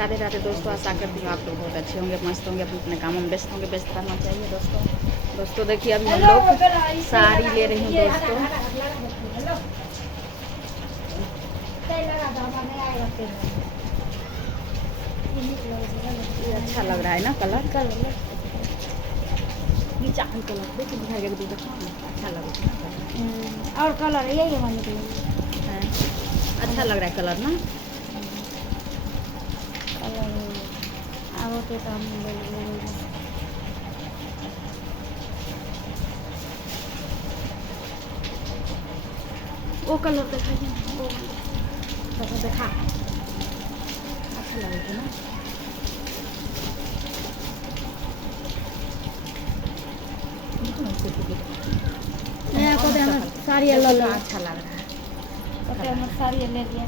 राधे राधे दोस्तों, आशा करती हूँ आप लोग बहुत अच्छे होंगे, मस्त होंगे, अपने अपने कामों में व्यस्त होंगे। व्यस्त रहना चाहिए दोस्तों। दोस्तों देखिए अभी हम लोग साड़ी ले रही हूँ दोस्तों। ये अच्छा लग रहा है ना कलर। नीचा कलर देखिए दिखाई दे देखो अच्छा लग रहा है। और कलर यही है अच्छा लग रहा है कलर ना। कलर अब तो हम वो कलर दिखाइए, वो देखा अच्छा लगेगा ना। साड़ी अच्छा लग रहा है। साड़ी ले लिया।